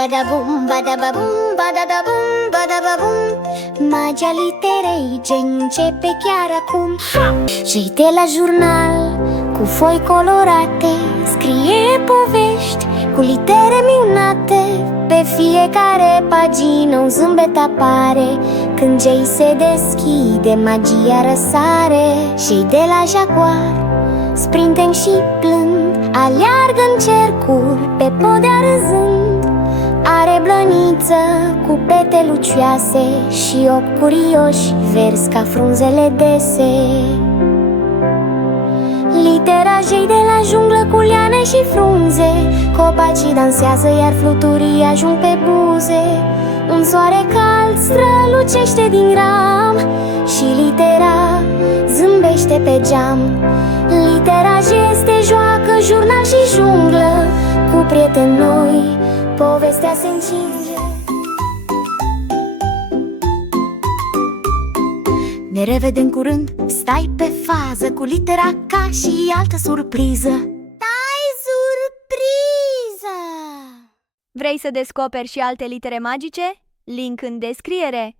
badabum, badababum, badadabum, badababum. Magia literei ce începe chiar acum. Și de la jurnal cu foi colorate scrie povești cu litere minunate. Pe fiecare pagină un zâmbet apare. Când cei se deschide, magia răsare. Și de la jaguar sprinten și plând, aleargă în cercuri pe podea râzând. Are blăniță cu pete lucioase și ochi curioși verzi ca frunzele dese. Literajei de la junglă cu liane și frunze, copacii dansează iar fluturii ajung pe buze. Un soare cald strălucește din ram și litera zâmbește pe geam. Literaj este joacă, jurnal și junglă, cu prieteni noi povestea se încinge. Ne revedem curând, stai pe fază cu litera K și altă surpriză. Stai, surpriză! Vrei să descoperi și alte litere magice? Link în descriere!